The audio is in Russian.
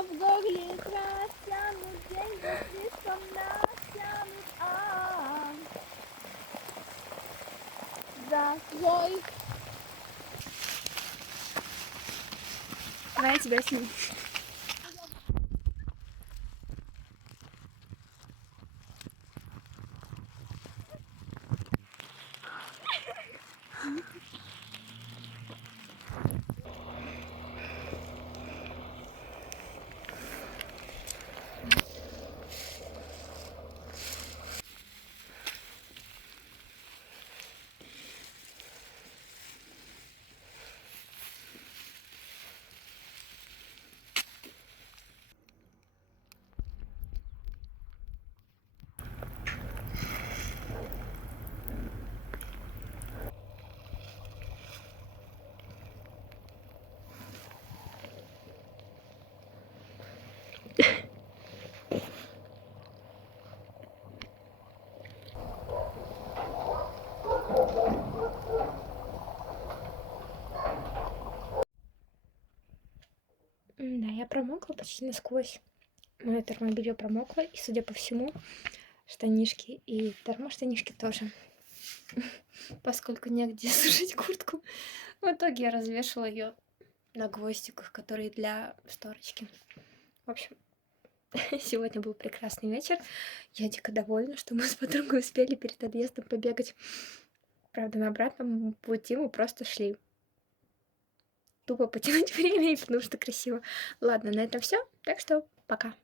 но в горле растянут, деньги слишком натянут, закрой. Давай я тебя сниму. Да, я промокла почти насквозь. Мое термобелье промокло, и, судя по всему, штанишки и термоштанишки тоже, поскольку негде сушить куртку. В итоге я развешала ее на гвоздиках, которые для шторочки. В общем, сегодня был прекрасный вечер. Я дико довольна, что мы с подругой успели перед отъездом побегать. Правда, на обратном пути мы просто шли. Тупо потянуть время, потому что красиво. Ладно, на этом все. Так что пока.